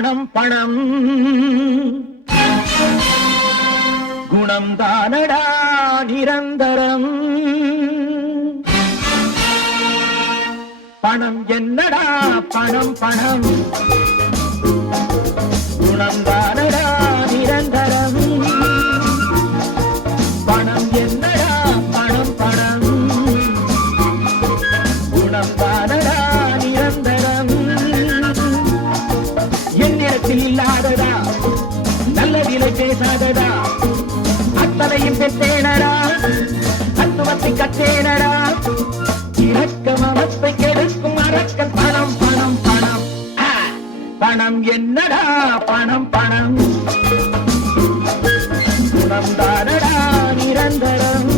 பணம் பணம் குணம் தானடா நிரந்தரம். பணம் என்னடா பணம் பணம் குணம் தானடா நிரந்தரம். பணம் என்னடா பணம் பணம் குணம் தானடா நிரந்தரம். என்னிடத்தில் இல்லாததா நல்ல விலை பேசாததா அத்தனையும் பெற்றேனடா தத்துவத்தை கற்றேனடா. இறக்க மனத்தை கெடுக்கும் அரக்கன் பணம் பணம் பணம். பணம் என்னடா பணம் பணம் குணம் தானடா நிரந்தரம்.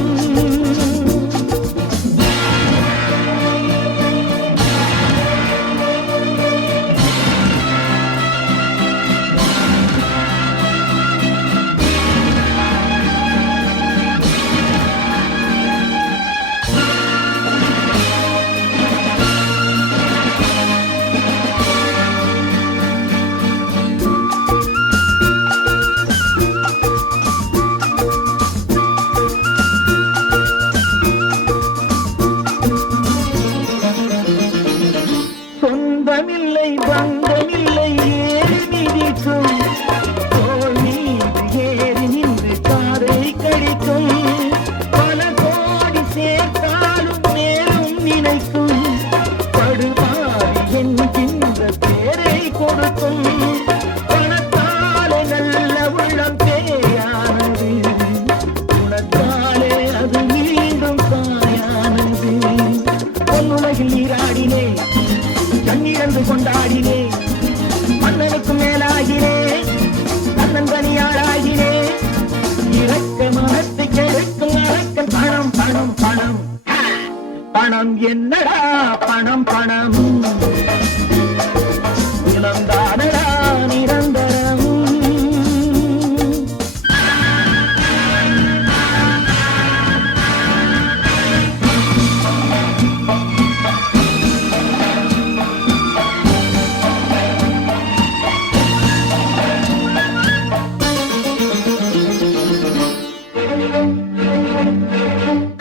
சொந்தமில்லை பந்தமில்லை ஏறி மிதிக்கும் தோள் மீது ஏறி நின்று காதை கடிக்கும். பல கோடி சேர்த்தாலும் நேரும் நினைக்கும் படுமாறி என்கின்ற பேரை கொடுக்கும். பணத்தாலே நல்ல உள்ளம் பேயானது குணத்தாலே அது மீண்டும் காயானது. பொன்னுலகில் நீராடினே கண்ணிழந்து கொண்டாடினே மன்னனுக்கு மேலாகினே கண்ணன் தனியாளாகினே. இறக்க மனத்தை கெடுக்கும் அரக்கன் பணம் பணம் பணம். பணம் என்னடா பணம் பணம் குணம் தானடா நிரந்தரம்.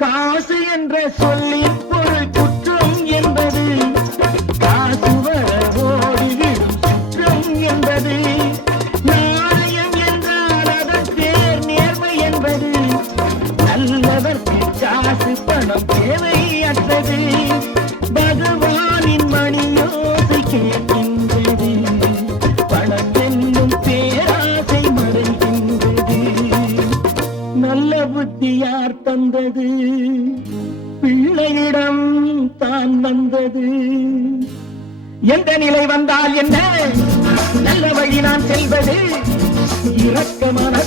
காசு என்ற சொல்லின் பொருள் குற்றம் என்பது காசு வர ஓடிவிடும் குற்றம் என்பது. நாணயம் என்றால் அதன் பேர் நேர்மை என்பது. நல்லவர்க்கு காசு பணம் தேவையற்றது. பகவானின் மணியோசை கேட்கின்றது. பணம் என்னும் பேராசை மறைகின்றது. நல்ல புத்தி யார் தந்தது பிள்ளையிடம் தான் வந்தது. எந்த நிலை வந்தால் என்ன நல்ல வழி நான் செல்வது. இரக்க மன